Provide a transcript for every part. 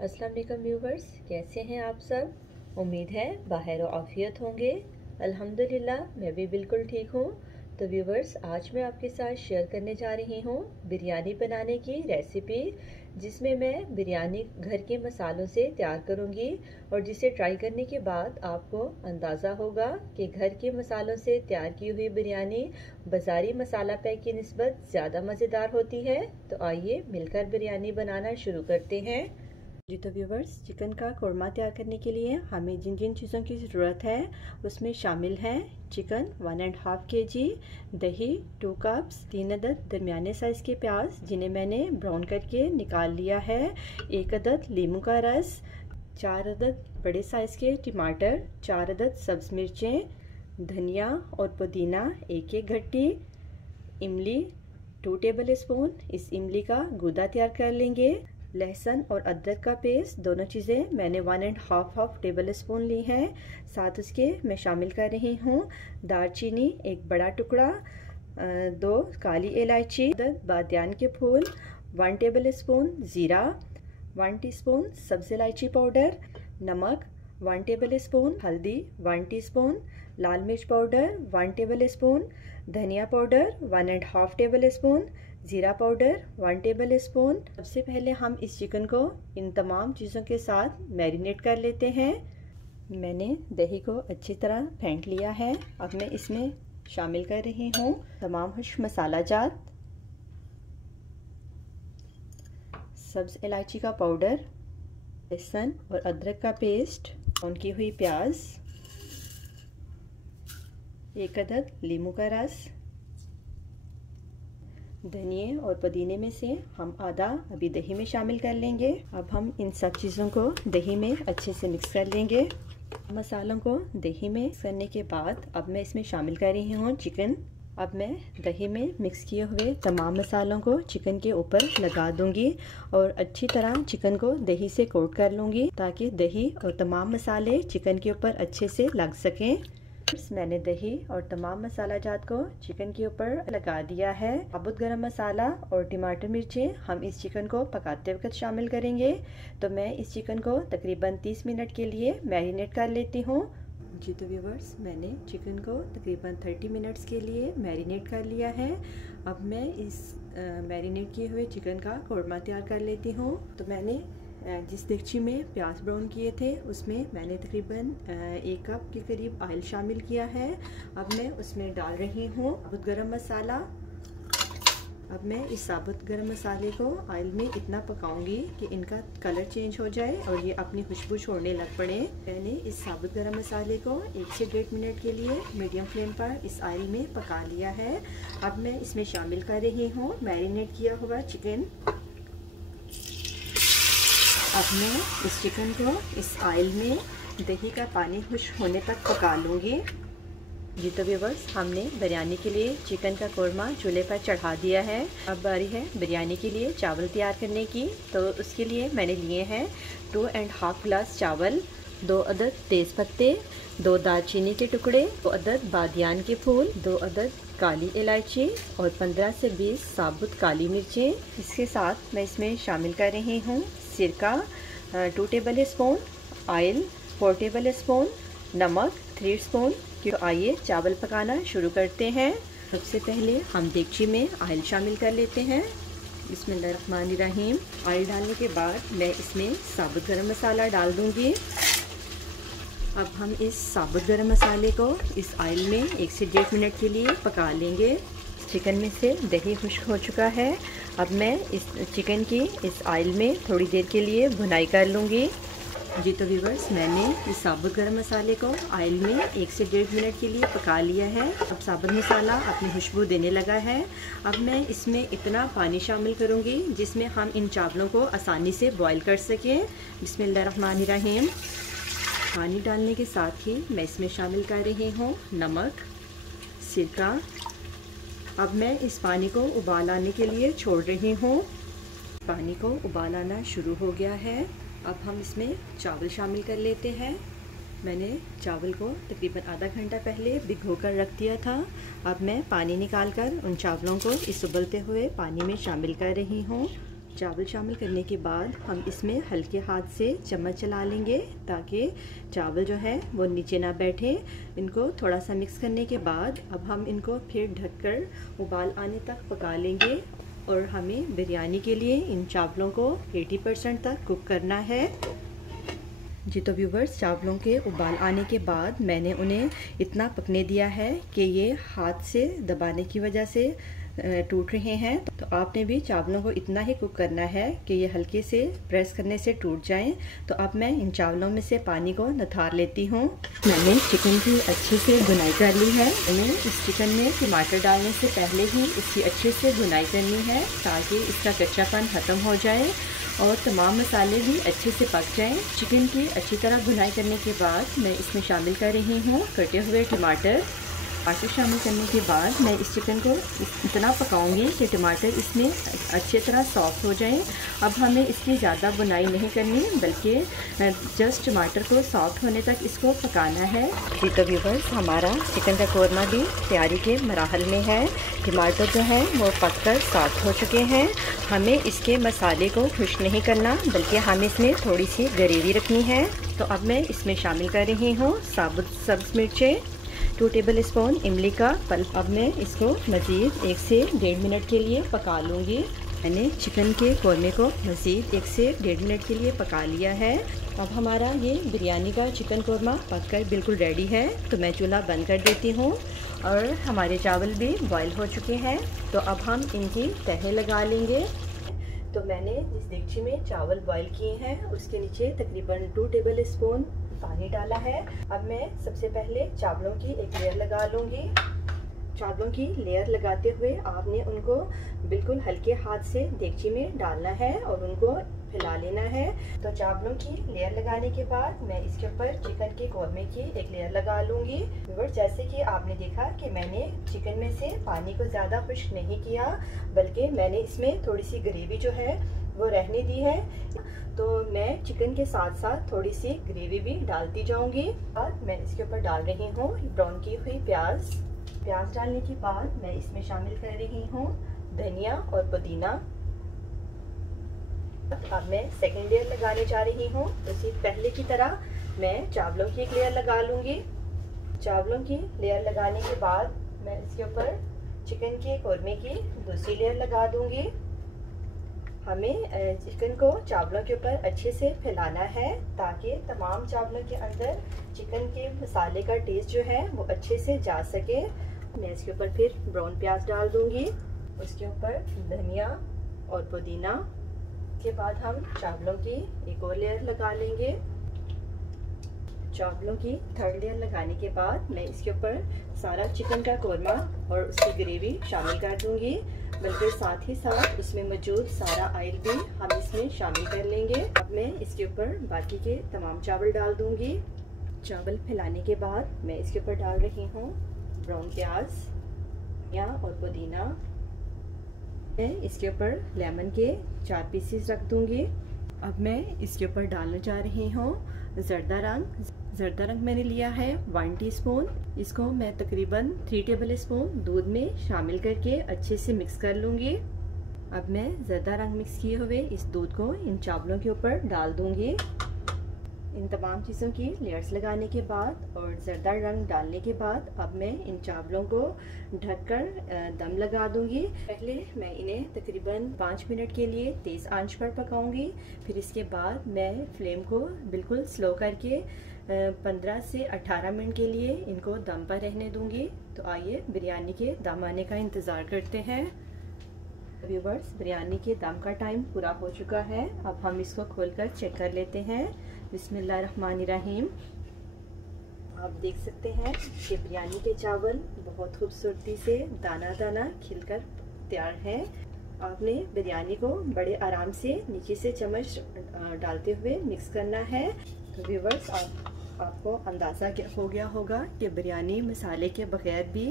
अस्सलाम वालेकुम व्यूवर्स, कैसे हैं आप सब। उम्मीद है बाहर आफियत होंगे। अल्हम्दुलिल्लाह मैं भी बिल्कुल ठीक हूँ। तो व्यूवर्स, आज मैं आपके साथ शेयर करने जा रही हूँ बिरयानी बनाने की रेसिपी, जिसमें मैं बिरयानी घर के मसालों से तैयार करूँगी और जिसे ट्राई करने के बाद आपको अंदाज़ा होगा कि घर के मसालों से तैयार की हुई बिरयानी बाज़ारी मसाला पैक की निस्बत ज़्यादा मज़ेदार होती है। तो आइए मिलकर बिरयानी बनाना शुरू करते हैं। जी तो व्यूवर्स, चिकन का कोरमा तैयार करने के लिए हमें जिन जिन चीज़ों की ज़रूरत है उसमें शामिल हैं चिकन 1.5 kg, दही 2 कप्स, 3 अदद दरमियाने साइज़ के प्याज जिन्हें मैंने ब्राउन करके निकाल लिया है, 1 अदद लीमू का रस, 4 अदद बड़े साइज़ के टमाटर, 4 अदद सब्ज़ मिर्चें, धनिया और पुदीना 1-1 गड्डी, इमली 2 टेबल स्पून, इस इमली का गूदा तैयार कर लेंगे। लहसुन और अदरक का पेस्ट, दोनों चीज़ें मैंने 1.5 टेबल स्पून ली हैं। साथ उसके मैं शामिल कर रही हूँ दालचीनी 1 बड़ा टुकड़ा, 2 काली इलायची, बादियान के फूल, 1 टेबल स्पून ज़ीरा, 1 टीस्पून सब्ज़ इलायची पाउडर, नमक 1 टेबल स्पून, हल्दी 1 टीस्पून, लाल मिर्च पाउडर 1 टेबल स्पून, धनिया पाउडर 1.5 टेबल स्पून, ज़ीरा पाउडर 1 टेबल स्पून। सबसे पहले हम इस चिकन को इन तमाम चीज़ों के साथ मैरिनेट कर लेते हैं। मैंने दही को अच्छी तरह फेंट लिया है। अब मैं इसमें शामिल कर रही हूँ तमाम खुश्क मसाला जात, सब्ज़ इलायची का पाउडर, लहसुन और अदरक का पेस्ट, उनकी हुई प्याज, 1 अदद लीमू का रस, धनिए और पुदीने में से हम आधा अभी दही में शामिल कर लेंगे। अब हम इन सब चीज़ों को दही में अच्छे से मिक्स कर लेंगे। मसालों को दही में मिक्स करने के बाद अब मैं इसमें शामिल कर रही हूँ चिकन। अब मैं दही में मिक्स किए हुए तमाम मसालों को चिकन के ऊपर लगा दूंगी और अच्छी तरह चिकन को दही से कोट कर लूँगी ताकि दही और तमाम मसाले चिकन के ऊपर अच्छे से लग सकें। मैंने दही और तमाम मसाला जात को चिकन के ऊपर लगा दिया है। साबुत गरम मसाला और टमाटर मिर्चें हम इस चिकन को पकाते वक्त शामिल करेंगे। तो मैं इस चिकन को तकरीबन 30 मिनट के लिए मैरिनेट कर लेती हूँ। जी तो व्यूवर्स, मैंने चिकन को तकरीबन 30 मिनट्स के लिए मैरिनेट कर लिया है। अब मैं इस मैरिनेट किए हुए चिकन का कोरमा तैयार कर लेती हूँ। तो मैंने जिस देगची में प्याज ब्राउन किए थे उसमें मैंने तकरीबन 1 कप के करीब ऑयल शामिल किया है। अब मैं उसमें डाल रही हूँ साबुत गरम मसाला। अब मैं इस साबुत गरम मसाले को ऑयल में इतना पकाऊंगी कि इनका कलर चेंज हो जाए और ये अपनी खुशबू छोड़ने लग पड़े। मैंने इस साबुत गरम मसाले को 1 से 1.5 मिनट के लिए मीडियम फ्लेम पर इस ऑयल में पका लिया है। अब मैं इसमें शामिल कर रही हूँ मैरिनेट किया हुआ चिकन। अब मैं इस चिकन को इस ऑयल में दही का पानी खुश्क होने तक पका लूँगी। जी तो व्यूवर्स, हमने बिरयानी के लिए चिकन का कोरमा चूल्हे पर चढ़ा दिया है। अब बारी है बिरयानी के लिए चावल तैयार करने की। तो उसके लिए मैंने लिए हैं 2.5 गिलास चावल, 2 अदद तेज़ पत्ते, 2 दालचीनी के टुकड़े, 2 अदद बादियान के फूल, 2 अदद काली इलायची और 15 से 20 साबुत काली मिर्चें। इसके साथ मैं इसमें शामिल कर रही हूँ सिरका 2 table spoon, oil 4 table spoon, नमक 3 स्पून। तो आइए चावल पकाना शुरू करते हैं। सबसे पहले हम देगची में ऑयल शामिल कर लेते हैं। बिस्मिल्लाहिर्रहमानिर्रहीम। ऑयल डालने के बाद मैं इसमें साबुत गरम मसाला डाल दूँगी। अब हम इस साबुत गरम मसाले को इस ऑयल में 1 से 1.5 मिनट के लिए पका लेंगे। चिकन में से दही खुश्क हो चुका है। अब मैं इस चिकन की इस ऑयल में थोड़ी देर के लिए भुनाई कर लूँगी। जी तो व्यूवर्स, मैंने इस साबुत गरम मसाले को ऑयल में 1 से 1.5 मिनट के लिए पका लिया है। अब साबुत मसाला अपनी खुशबू देने लगा है। अब मैं इसमें इतना पानी शामिल करूँगी जिसमें हम इन चावलों को आसानी से बॉईल कर सकें। बिस्मिल्लाहिर्रहमानिर्रहीम। पानी डालने के साथ ही मैं इसमें शामिल कर रही हूँ नमक, सिरका। अब मैं इस पानी को उबाल आने के लिए छोड़ रही हूँ। पानी को उबाल आना शुरू हो गया है। अब हम इसमें चावल शामिल कर लेते हैं। मैंने चावल को तकरीबन आधा घंटा पहले भिगो कर रख दिया था। अब मैं पानी निकालकर उन चावलों को इस उबलते हुए पानी में शामिल कर रही हूँ। चावल शामिल करने के बाद हम इसमें हल्के हाथ से चम्मच चला लेंगे ताकि चावल जो है वो नीचे ना बैठे। इनको थोड़ा सा मिक्स करने के बाद अब हम इनको फिर ढककर उबाल आने तक पका लेंगे और हमें बिरयानी के लिए इन चावलों को 80% तक कुक करना है। जी तो व्यूवर्स, चावलों के उबाल आने के बाद मैंने उन्हें इतना पकने दिया है कि ये हाथ से दबाने की वजह से टूट रहे हैं। तो आपने भी चावलों को इतना ही कुक करना है कि ये हल्के से प्रेस करने से टूट जाएं। तो अब मैं इन चावलों में से पानी को निथार लेती हूँ। मैंने चिकन की अच्छे से भुनाई कर ली है। मैंने इस चिकन में टमाटर डालने से पहले ही इसकी अच्छे से भुनाई करनी है ताकि इसका कच्चापन ख़त्म हो जाए और तमाम मसाले भी अच्छे से पक जाएं। चिकन की अच्छी तरह भुनाई करने के बाद मैं इसमें शामिल कर रही हूँ कटे हुए टमाटर। शामिल करने के बाद मैं इस चिकन को इतना पकाऊंगी कि टमाटर इसमें अच्छी तरह सॉफ्ट हो जाएं। अब हमें इसकी ज़्यादा भुनाई नहीं करनी बल्कि जस्ट टमाटर को सॉफ्ट होने तक इसको पकाना है। जी तो व्यूवर्स, हमारा चिकन का कौरमा भी तैयारी के मराहल में है। टमाटर जो है वो पककर सॉफ्ट हो चुके हैं। हमें इसके मसाले को खुश नहीं करना बल्कि हमें इसमें थोड़ी सी ग्रेवी रखनी है। तो अब मैं इसमें शामिल कर रही हूँ साबुत सब्ज़ मिर्चें, 2 टेबल स्पून इमली का पल्प। अब मैं इसको मज़ीद 1 से 1.5 मिनट के लिए पका लूँगी। मैंने चिकन के कौरमे को मज़ीद 1 से 1.5 मिनट के लिए पका लिया है। अब हमारा ये बिरयानी का चिकन कौरमा पककर बिल्कुल रेडी है। तो मैं चूल्हा बंद कर देती हूँ और हमारे चावल भी बॉयल हो चुके हैं। तो अब हम इनकी तहें लगा लेंगे। तो मैंने जिस देगची में चावल बॉयल किए हैं उसके नीचे तकरीबन 2 टेबल स्पून पानी डाला है। अब मैं सबसे पहले चावलों की एक लेयर लगा लूँगी। चावलों की लेयर लगाते हुए आपने उनको बिल्कुल हल्के हाथ से देगची में डालना है और उनको फैला लेना है। तो चावलों की लेयर लगाने के बाद मैं इसके ऊपर चिकन के कौरमे की एक लेयर लगा लूँगी। जैसे कि आपने देखा कि मैंने चिकन में से पानी को ज़्यादा खुश्क नहीं किया बल्कि मैंने इसमें थोड़ी सी ग्रेवी जो है वो रहने दी है। तो मैं चिकन के साथ साथ थोड़ी सी ग्रेवी भी डालती जाऊंगी। और मैं इसके ऊपर डाल रही हूँ ब्राउन की हुई प्याज। प्याज डालने के बाद मैं इसमें शामिल कर रही हूँ धनिया और पुदीना। अब मैं सेकंड लेयर लगाने जा रही हूँ। उसी पहले की तरह मैं चावलों की एक लेयर लगा लूँगी। चावलों की लेयर लगाने के बाद मैं इसके ऊपर चिकन के कौरमे की दूसरी लेयर लगा दूँगी। हमें चिकन को चावलों के ऊपर अच्छे से फैलाना है ताकि तमाम चावलों के अंदर चिकन के मसाले का टेस्ट जो है वो अच्छे से जा सके। मैं इसके ऊपर फिर ब्राउन प्याज डाल दूंगी, उसके ऊपर धनिया और पुदीना। के बाद हम चावलों की एक और लेयर लगा लेंगे। चावलों की थर्ड लेयर लगाने के बाद मैं इसके ऊपर सारा चिकन का कौरमा और उसकी ग्रेवी शामिल कर दूंगी, बल्कि साथ ही साथ उसमें मौजूद सारा ऑयल भी हम इसमें शामिल कर लेंगे। अब मैं इसके ऊपर बाकी के तमाम चावल डाल दूंगी। चावल फैलाने के बाद मैं इसके ऊपर डाल रही हूँ ब्राउन प्याज या और पुदीना। मैं इसके ऊपर लेमन के 4 पीसेस रख दूंगी। अब मैं इसके ऊपर डालने जा रही हूँ जर्दा रंग। जर्दा रंग मैंने लिया है 1 टीस्पून। इसको मैं तकरीबन 3 टेबल स्पून दूध में शामिल करके अच्छे से मिक्स कर लूँगी। अब मैं जर्दा रंग मिक्स किए हुए इस दूध को इन चावलों के ऊपर डाल दूँगी। इन तमाम चीज़ों की लेयर्स लगाने के बाद और जर्दा रंग डालने के बाद अब मैं इन चावलों को ढककर दम लगा दूंगी। पहले मैं इन्हें तकरीबन 5 मिनट के लिए तेज़ आंच पर पकाऊंगी। फिर इसके बाद मैं फ्लेम को बिल्कुल स्लो करके 15 से 18 मिनट के लिए इनको दम पर रहने दूंगी। तो आइए बिरयानी के दम आने का इंतज़ार करते हैं। व्यूवर्स, बिरयानी के दम का टाइम पूरा हो चुका है। अब हम इसको खोलकर चेक कर लेते हैं। बिस्मिल्लाहिर्रहमानिर्रहीम। आप देख सकते हैं कि बिरयानी के चावल बहुत खूबसूरती से दाना दाना खिलकर तैयार हैं। आपने बिरयानी को बड़े आराम से नीचे से चम्मच डालते हुए मिक्स करना है। तो व्यूवर्स, आपको अंदाज़ा हो गया होगा कि बिरयानी मसाले के बगैर भी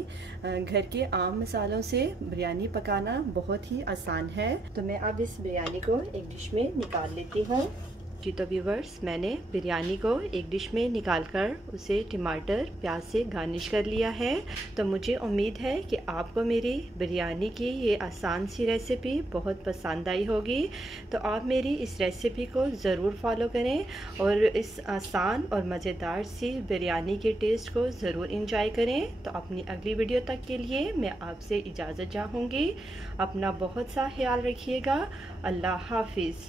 घर के आम मसालों से बिरयानी पकाना बहुत ही आसान है। तो मैं अब इस बिरयानी को एक डिश में निकाल लेती हूँ। जी तो व्यूवर्स, मैंने बिरयानी को एक डिश में निकालकर उसे टमाटर प्याज से गार्निश कर लिया है। तो मुझे उम्मीद है कि आपको मेरी बिरयानी की ये आसान सी रेसिपी बहुत पसंद आई होगी। तो आप मेरी इस रेसिपी को ज़रूर फॉलो करें और इस आसान और मज़ेदार सी बिरयानी के टेस्ट को ज़रूर इंजॉय करें। तो अपनी अगली वीडियो तक के लिए मैं आपसे इजाज़त चाहूँगी। अपना बहुत सा ख्याल रखिएगा। अल्लाह हाफिज़।